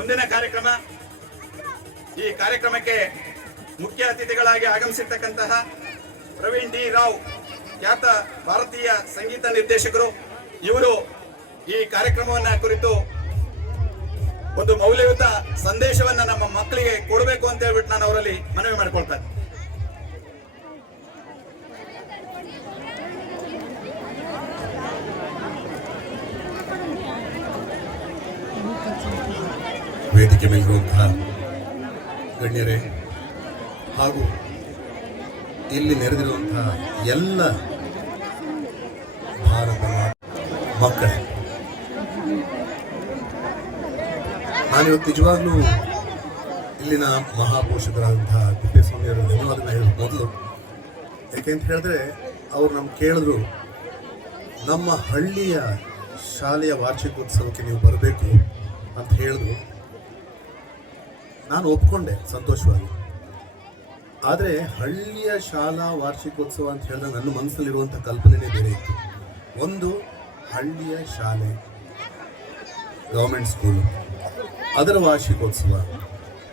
ಮುಂದಿನ ಕಾರ್ಯಕ್ರಮ ಈ ಕಾರ್ಯಕ್ರಮಕ್ಕೆ ಮುಖ್ಯ ಅತಿಥಿಗಳಾಗಿ ಆಗಮಿಸಿರ್ತಕ್ಕಂತಹ ಪ್ರವೀಣ್ ಡಿ ರಾವ್, ಖ್ಯಾತ ಭಾರತೀಯ ಸಂಗೀತ ನಿರ್ದೇಶಕರು. ಇವರು ಈ ಕಾರ್ಯಕ್ರಮವನ್ನ ಕುರಿತು ಒಂದು ಮೌಲ್ಯಯುತ ಸಂದೇಶವನ್ನ ನಮ್ಮ ಮಕ್ಕಳಿಗೆ ಕೊಡಬೇಕು ಅಂತ ಹೇಳ್ಬಿಟ್ಟು ನಾನು ಅವರಲ್ಲಿ ಮನವಿ ಮಾಡ್ಕೊಳ್ತಾ ವೇದಿಕೆ ಮೇಲಿರುವಂತಹ ಗಣ್ಯರೇ, ಹಾಗೂ ಇಲ್ಲಿ ನೆರೆದಿರುವಂತಹ ಎಲ್ಲ ಭಾರತ ಮಕ್ಕಳೇ. ನಾನಿವತ್ತು ನಿಜವಾಗ್ಲೂ ಇಲ್ಲಿನ ಮಹಾಪುರುಷಕರಾದಂತಹ ತಿಪ್ಪೇಸ್ವಾಮಿಯವರ ಧನ್ಯವಾದನ ಹೇಳೋದು ಮೊದಲು. ಯಾಕೆಂತ ಹೇಳಿದ್ರೆ, ಅವ್ರು ನಮ್ಗೆ ಕೇಳಿದ್ರು, ನಮ್ಮ ಹಳ್ಳಿಯ ಶಾಲೆಯ ವಾರ್ಷಿಕೋತ್ಸವಕ್ಕೆ ನೀವು ಬರಬೇಕು ಅಂತ ಹೇಳಿದ್ರು. ನಾನು ಒಪ್ಕೊಂಡೆ ಸಂತೋಷವಾಗಿ. ಆದರೆ ಹಳ್ಳಿಯ ಶಾಲಾ ವಾರ್ಷಿಕೋತ್ಸವ ಅಂತ ಹೇಳಿದಾಗ ನನ್ನ ಮನಸ್ಸಲ್ಲಿರುವಂಥ ಕಲ್ಪನೆನೇ ಬೇರೆ ಇತ್ತು. ಒಂದು, ಹಳ್ಳಿಯ ಶಾಲೆ ಗೌರ್ಮೆಂಟ್ ಸ್ಕೂಲು ಅದರ ವಾರ್ಷಿಕೋತ್ಸವ.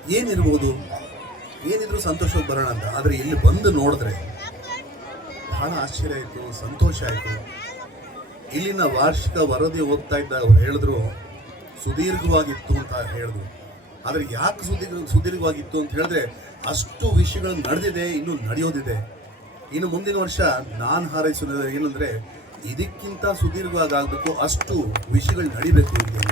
ಏನಿರ್ಬೋದು? ಏನಿದ್ರು ಸಂತೋಷವಾಗಿ ಬರೋಣ ಅಂತ. ಆದರೆ ಇಲ್ಲಿ ಬಂದು ನೋಡಿದ್ರೆ ಬಹಳ ಆಶ್ಚರ್ಯ ಆಯಿತು, ಸಂತೋಷ ಆಯಿತು. ಇಲ್ಲಿನ ವಾರ್ಷಿಕ ವರದಿ ಓದ್ತಾ ಇದ್ದಾಗ ಅವ್ರು ಹೇಳಿದ್ರು, ಸುದೀರ್ಘವಾಗಿತ್ತು ಅಂತ ಹೇಳಿದ್ರು. ಆದರೆ ಯಾಕೆ ಸುದೀರ್ಘ ಸುದೀರ್ಘವಾಗಿತ್ತು ಅಂತ ಹೇಳಿದ್ರೆ ಅಷ್ಟು ವಿಷಯಗಳು ನಡೆದಿದೆ, ಇನ್ನು ನಡೆಯೋದಿದೆ. ಇನ್ನು ಮುಂದಿನ ವರ್ಷ ನಾನು ಹಾರೈಸೋದು ಏನಂದ್ರೆ ಇದಕ್ಕಿಂತ ಸುದೀರ್ಘವಾಗಿ ಆಗಬೇಕು ಅಷ್ಟು ವಿಷಯಗಳು ನಡಿಬೇಕು ಇಲ್ಲಿ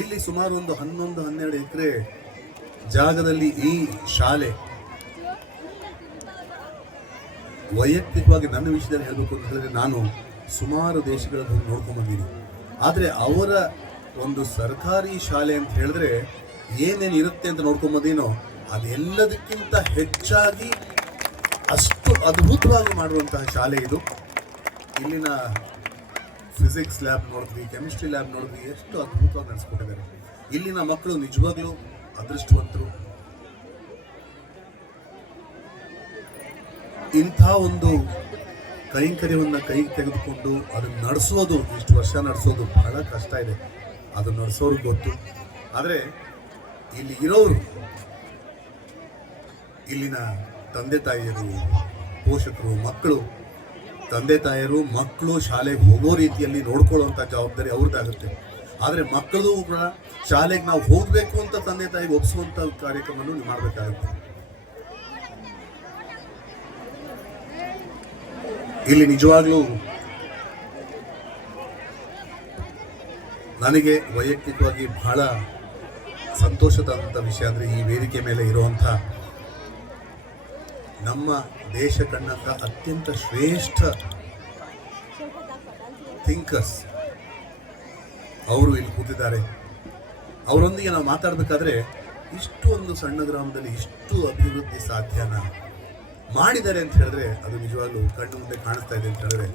ಇಲ್ಲಿ ಸುಮಾರು ಒಂದು ಹನ್ನೊಂದು, ಹನ್ನೆರಡು ಎಕರೆ ಜಾಗದಲ್ಲಿ ಈ ಶಾಲೆ ವೈಯಕ್ತಿಕವಾಗಿ ನನ್ನ ವಿಷಯದಲ್ಲಿ ಹೇಳಬೇಕು ಅಂತ ಹೇಳಿದ್ರೆ ನಾನು ಸುಮಾರು ದೇಶಗಳನ್ನು ನೋಡ್ಕೊಂಡ್ಬಂದಿದ್ದೀನಿ ಆದರೆ ಅವರ ಒಂದು ಸರ್ಕಾರಿ ಶಾಲೆ ಅಂತ ಹೇಳಿದ್ರೆ ಏನೇನು ಇರುತ್ತೆ ಅಂತ ನೋಡ್ಕೊಂಬೋದೇನೋ ಬಂದೀನೋ ಅದೆಲ್ಲದಕ್ಕಿಂತ ಹೆಚ್ಚಾಗಿ ಅಷ್ಟು ಅದ್ಭುತವಾಗಿ ಮಾಡುವಂತಹ ಶಾಲೆ ಇದು. ಇಲ್ಲಿನ ಫಿಸಿಕ್ಸ್ ಲ್ಯಾಬ್ ನೋಡಿದ್ವಿ ಕೆಮಿಸ್ಟ್ರಿ ಲ್ಯಾಬ್ ನೋಡಿದ್ವಿ, ಎಷ್ಟು ಅದ್ಭುತವಾಗಿ ನಡೆಸ್ಕೊಟ್ಟಿದ್ದಾರೆ. ಇಲ್ಲಿನ ಮಕ್ಕಳು ನಿಜವಾಗ್ಲೂ ಅದೃಷ್ಟವಂತರು. ಇಂಥ ಒಂದು ಕೈಂಕರ್ಯವನ್ನು ಕೈ ತೆಗೆದುಕೊಂಡು ಅದನ್ನು ನಡೆಸೋದು, ಇಷ್ಟು ವರ್ಷ ನಡೆಸೋದು ಬಹಳ ಕಷ್ಟ ಇದೆ. ಅದನ್ನು ನಡೆಸೋರು ಗೊತ್ತು. ಆದರೆ ಇಲ್ಲಿ ಇರೋರು, ಇಲ್ಲಿನ ತಂದೆ ತಾಯಿಯರು, ಪೋಷಕರು, ಮಕ್ಕಳು, ತಂದೆ ತಾಯಿಯರು, ಮಕ್ಕಳು ಶಾಲೆಗೆ ಹೋಗೋ ರೀತಿಯಲ್ಲಿ ನೋಡ್ಕೊಳ್ಳುವಂಥ ಜವಾಬ್ದಾರಿ ಅವ್ರದ್ದಾಗುತ್ತೆ. ಆದರೆ ಮಕ್ಕಳು ಕೂಡ ಶಾಲೆಗೆ ನಾವು ಹೋಗಬೇಕು ಅಂತ ತಂದೆ ತಾಯಿಗೆ ಒಪ್ಪಿಸುವಂಥ ಕಾರ್ಯಕ್ರಮವನ್ನು ನೀವು ಮಾಡಬೇಕಾಗುತ್ತೆ. ಇಲ್ಲಿ ನಿಜವಾಗ್ಲೂ ನನಗೆ ವೈಯಕ್ತಿಕವಾಗಿ ಬಹಳ ಸಂತೋಷ ತಂದಂಥ ವಿಷಯ ಅಂದರೆ ಈ ವೇದಿಕೆ ಮೇಲೆ ಇರುವಂಥ ನಮ್ಮ ದೇಶ ಕಂಡಂಥ ಅತ್ಯಂತ ಶ್ರೇಷ್ಠ ಥಿಂಕರ್ಸ್ ಅವರು ಇಲ್ಲಿ ಕೂತಿದ್ದಾರೆ. ಅವರೊಂದಿಗೆ ನಾವು ಮಾತಾಡಬೇಕಾದ್ರೆ ಇಷ್ಟು ಒಂದು ಸಣ್ಣ ಗ್ರಾಮದಲ್ಲಿ ಇಷ್ಟು ಅಭಿವೃದ್ಧಿ ಸಾಧ್ಯನ ಮಾಡಿದ್ದಾರೆ ಅಂತ ಹೇಳಿದ್ರೆ ಅದು ನಿಜವಾಗ್ಲೂ ಕಣ್ಣು ಮುಂದೆ ಕಾಣಿಸ್ತಾ ಇದೆ ಅಂತ ಹೇಳಿದ್ರೆ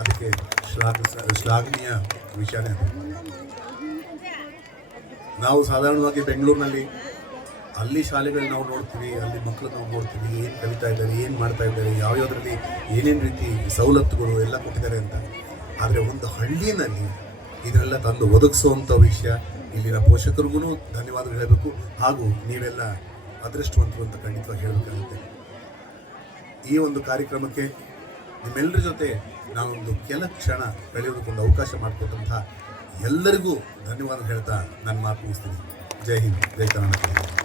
ಅದಕ್ಕೆ ಶ್ಲಾಘ ಶ್ಲಾಘನೀಯ ಅದು ನಾವು ಸಾಧಾರಣವಾಗಿ ಬೆಂಗಳೂರಿನಲ್ಲಿ ಅಲ್ಲಿ ಶಾಲೆಗಳಲ್ಲಿ ನಾವು ನೋಡ್ತೀವಿ, ಅಲ್ಲಿ ಮಕ್ಕಳು ನಾವು ನೋಡ್ತೀವಿ, ಏನು ಕಲಿತಾ ಇದ್ದಾರೆ, ಏನು ಮಾಡ್ತಾ ಇದ್ದಾರೆ, ಯಾವ್ಯಾವುದರಲ್ಲಿ ಏನೇನು ರೀತಿ ಸವಲತ್ತುಗಳು ಎಲ್ಲ ಕೊಟ್ಟಿದ್ದಾರೆ ಅಂತ. ಆದರೆ ಒಂದು ಹಳ್ಳಿಯಲ್ಲಿ ಇದನ್ನೆಲ್ಲ ತಂದು ಒದಗಿಸುವಂಥ ವಿಷಯ ಇಲ್ಲಿನ ಪೋಷಕರಿಗೂ ಧನ್ಯವಾದಗಳು ಹೇಳಬೇಕು. ಹಾಗೂ ನೀವೆಲ್ಲ ಅದೃಷ್ಟವಂತರು ಅಂತ ಖಂಡಿತವಾಗಿ ಹೇಳಬೇಕಾಗುತ್ತೆ. ಈ ಒಂದು ಕಾರ್ಯಕ್ರಮಕ್ಕೆ ನಿಮ್ಮೆಲ್ಲರ ಜೊತೆ ನಾನೊಂದು ಕೆಲ ಕ್ಷಣ ಕಳೆಯೋದಕ್ಕೊಂದು ಅವಕಾಶ ಮಾಡಿಕೊಟ್ಟಂತಹ ಎಲ್ಲರಿಗೂ ಧನ್ಯವಾದ ಹೇಳ್ತಾ ನನ್ನ ಮಾತು ಮುಗಿಸ್ತೀನಿ. ಜೈ ಹಿಂದ್. ಜೈ ಕರ್ನಾಟಕ.